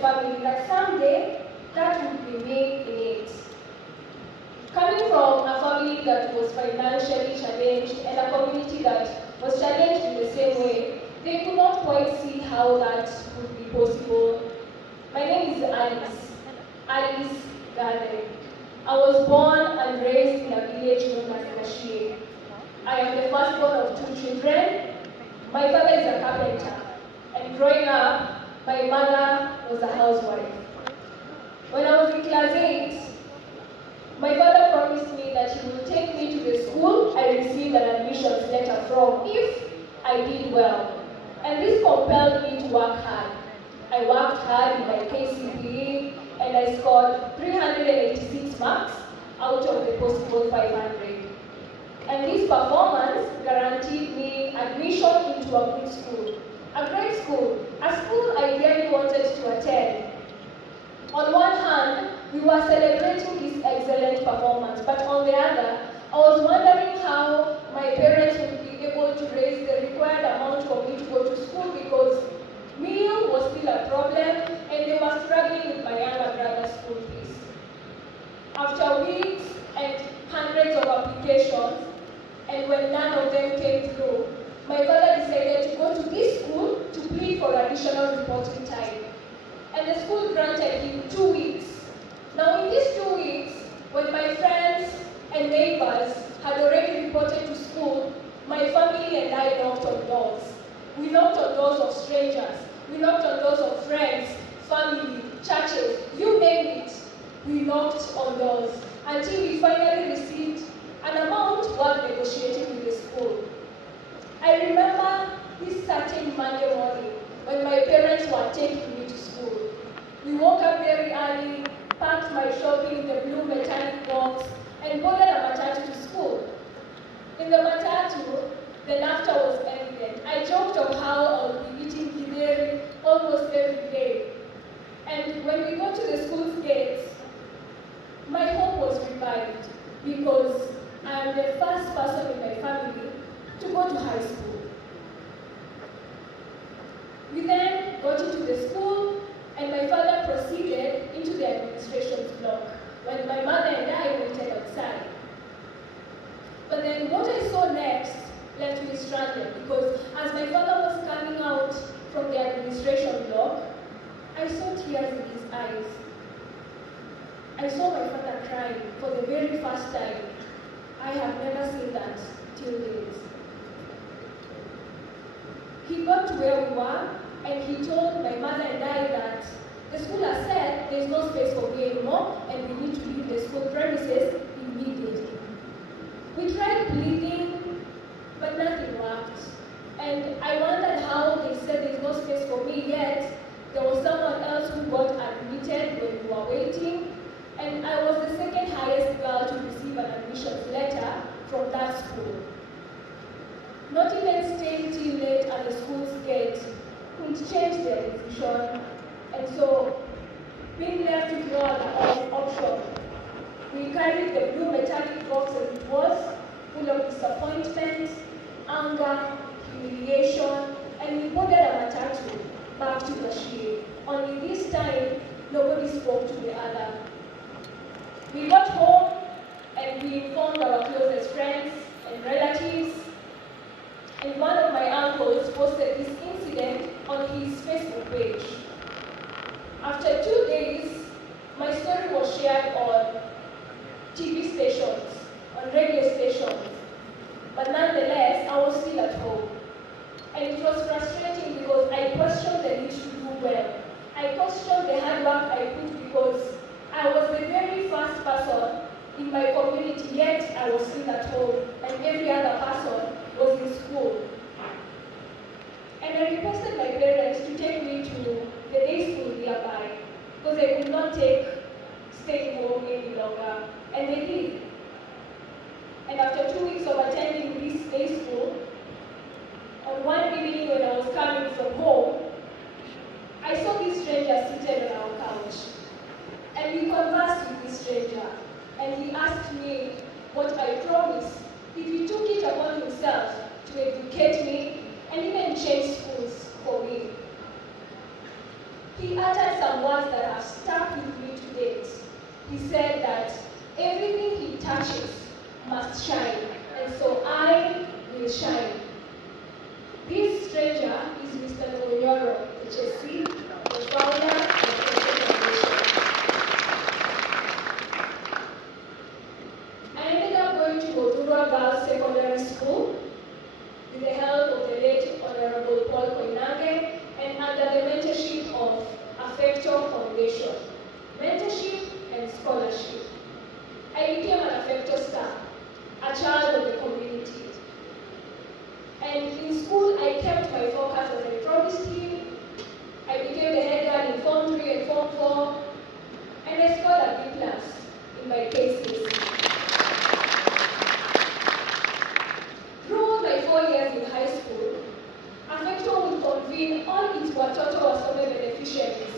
family that someday that would be me in it. Coming from a family that was financially challenged and a community that was challenged in the same way, they could not quite see how that would be possible. My name is Alice Gade. I was born and raised in a village known as Kashie. I am the firstborn of 2 children. My father is a carpenter, and growing up, my mother was a housewife. When I was in class 8, my father promised me that he would take me to the school I received an admissions letter from if I did well. And this compelled me to work hard. I worked hard in my KCPE and I scored 386 marks out of the possible 500. And this performance guaranteed me admission into a good school, a great school, a school I really wanted to attend. On one hand, we were celebrating this excellent performance, but on the other, I was wondering how my parents would be able to raise the required amount for me to go to school because meal was still a problem and they were struggling with my younger brother's school fees. After weeks and hundreds of applications, and when none of them came through, my father decided to go to this school to plead for additional reporting time. And the school granted him 2 weeks. Now in these 2 weeks, when my friends and neighbors had already reported to school, my family and I knocked on doors. We knocked on doors of strangers. We knocked on doors of friends, family, churches, you name it. We knocked on doors until we finally received an amount worth negotiating with the school. I remember this certain Monday morning when my parents were taking me to school. We woke up very early, packed my shopping in the blue metallic box, and boarded a matatu to school. In the matatu, the laughter was evident. I joked of how I would be eating githeri almost every day. And when we got to the school's gates, my hope was revived because I am the first person in my family to go to high school. We then got into the school and my father proceeded into the administration's block when my mother and I waited outside. But then what I saw next left me stranded because as my father was coming out from the administration block, I saw tears in his eyes. I saw my father crying for the very first time. I have never seen that till date. He got to where we were and he told my mother and I that the school has said there is no space for me anymore and we need to leave the school premises immediately. We tried pleading, but nothing worked. And I wondered how they said there is no space for me, yet there was someone else who got admitted when we were waiting, and I was the second highest girl to receive an admissions letter from that school. Not even staying till late at the school's gate could change their decision, and so being left with no other option, we carried the blue metallic box as it was, full of disappointment, anger, humiliation, and we boarded a matatu back to Kashie. Only this time, nobody spoke to the other. We got home and we informed our closest friends and relatives, and one of my uncles posted this incident on his Facebook page. After 2 days, my story was shared on TV stations, on radio stations, but nonetheless, I was still at home. And it was frustrating because I questioned the need to do well. I questioned the hard work I put because I was the very first person in my community, yet I was still at home, and every other person was in school. And I requested my parents to take me to the day school nearby, because I could not take staying home any longer, and they did. And after 2 weeks of attending this day school, on one evening when I was coming from home, I saw this stranger seated on our couch. And we conversed with this stranger, and he asked me what I promised if he took it upon himself to educate me and even change schools for me. he uttered some words that have stuck with me to date. He said that everything he touches must shine, and so I will shine. This stranger is Mr. Onyoro, HSC, the founder of Affecto Foundation. I ended up going to Odura Girls Secondary School with the help of the late Honorable Paul Koinange and under the mentorship of Affecto Foundation, mentorship and scholarship. I became an Affecto star, a child of the community. And in school, I kept my focus as I promised him. I became the head girl in Form 3 and Form 4, and I scored a B+ in my cases. Through my 4 years in high school, Affecto would convene all its Watoto Wasome beneficiaries,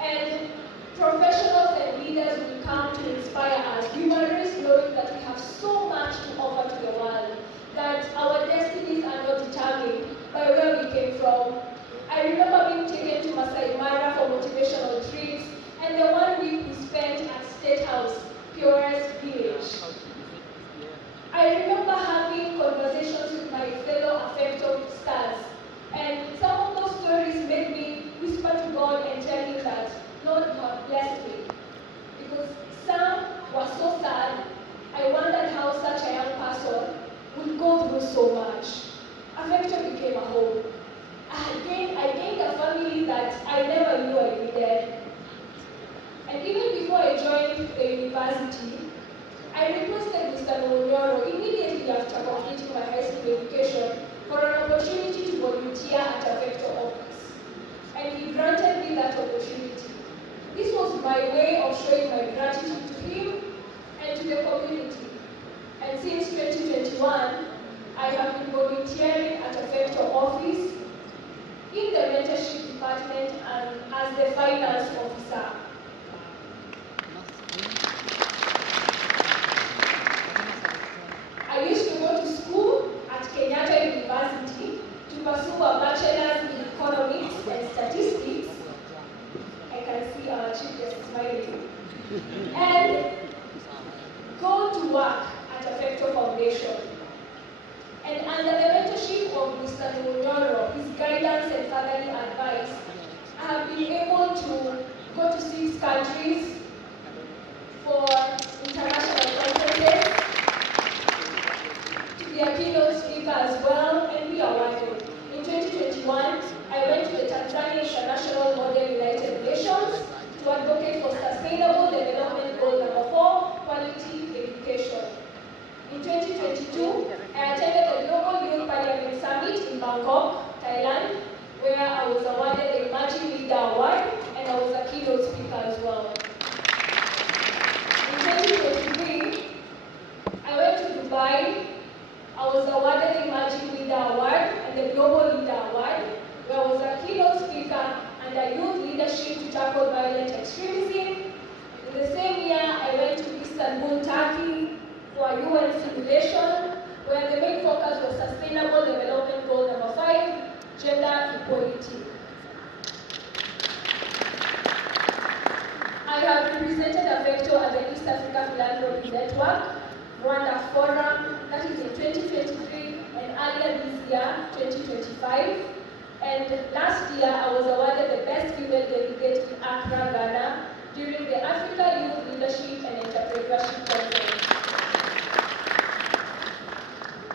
and professionals and leaders will come to inspire us. We were raised knowing that we have so much to offer to the world, that our destinies are not determined by where we came from. I remember being taken to Masai Mara for motivational trips, and the 1 week we spent at State House, POS Village. I remember having conversations with my fellow Affecto stars, and some of those stories made me whisper to God and tell him that, Lord, you have blessed me. Because some were so sad, I wondered how such a young person would go through so much. Affecto became a home. I gained a family that I never knew I needed. And even before I joined the university, I requested Mr. Onyoro immediately after completing my high school education for an opportunity to volunteer at Affecto office. And he granted me that opportunity. This was my way of showing my gratitude to him and to the community. And since 2021, I have been volunteering at Affecto office in the mentorship department and as the finance officer. I used to go to school at Kenyatta University to pursue a bachelor's in economics and statistics. I can see our chief guest smiling. And go to work at Affecto Foundation. And under the mentorship of Mr. Onyoro, his guidance and fatherly advice, I have been able to go to 6 countries for international conferences, to be a keynote speaker as well, and be awarded. In 2021, I went to the Tanzania International Model United Nations to advocate for Sustainable Development Goal number 4, quality education. In 2022, I attended the Global Youth Parliament Summit in Bangkok, Thailand, where I was awarded the Emerging Leader Award, and I was a keynote speaker as well. In 2023, I went to Dubai. I was awarded the Emerging Leader Award and the Global Leader Award, where I was a keynote speaker under youth leadership to tackle violent extremism. In the same year, I went to Istanbul, Turkey, for a UN simulation, where the main focus was Sustainable Development Goal number 5, gender equality. I have represented Affecto at the East Africa Philanthropy Network, Rwanda Forum, that is in 2023, and earlier this year, 2025. And last year, I was awarded the Best Female Delegate in Accra, Ghana, during the Africa Youth Leadership and Entrepreneurship Conference.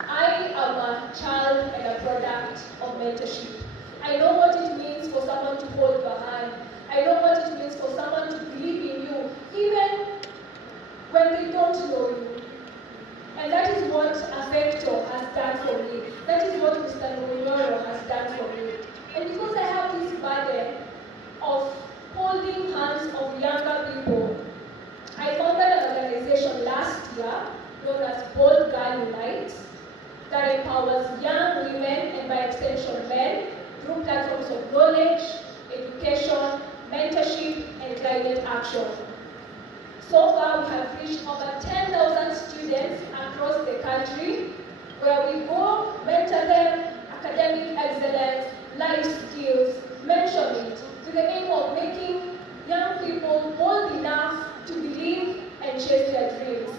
I am a child and a product of mentorship. I know what it means for someone to hold your hand. I know what it means for someone to believe in you, even when they don't know you. And that is what Affecto has done for me. That is what Mr. Onyoro has done for me. And because I have this burden of holding hands of younger people, I founded an organization last year known as Bold Girl Unite that empowers young women and by extension men through platforms of knowledge, education, mentorship, and climate action. So far, we have reached over 10,000 students across the country, where we go mentor them, academic excellence, life skills, mentorship, with the aim of making young people bold enough to believe and chase their dreams.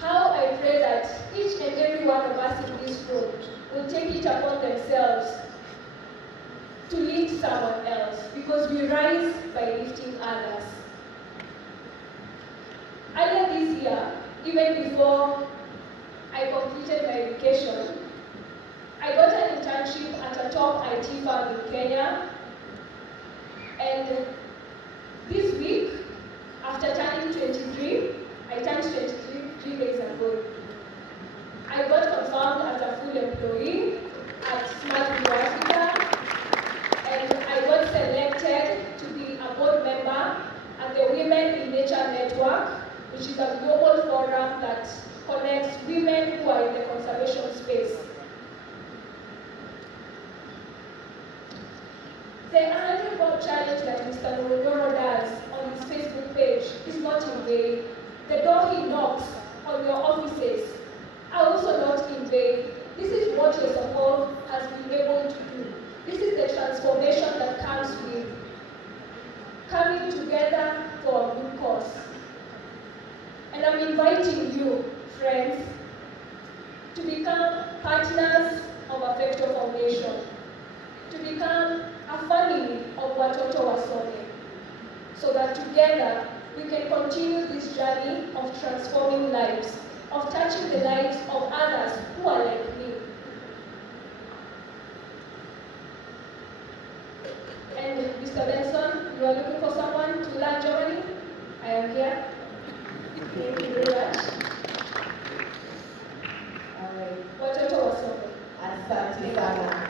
How I pray that each and every one of us in this room will take it upon themselves to lift someone else, because we rise by lifting others. Earlier this year, even before I completed my education, I got an internship at a top IT firm in Kenya. And this week, after turning 23, I turned 23 3 days ago. I got confirmed as a full employee at Smart Africa, and I got selected to be a board member at the Women in Nature Network, which is a global forum that connects women who are in the conservation space. The 100 Bob challenge that Mr. Norondoro does on his Facebook page is not in vain. The door he knocks on your offices are also not in vain. This is what your support has been able to do. This is the transformation that comes with coming together for a good cause. And I'm inviting you, friends, to become partners of Affecto Foundation, to become a family of Watoto Wasome, so that together we can continue this journey of transforming lives, of touching the lives of others who are like me. And Mr. Benson, you are looking for someone to learn Germany? I am here. Thank you very much. Watoto Wasome. Asante sana.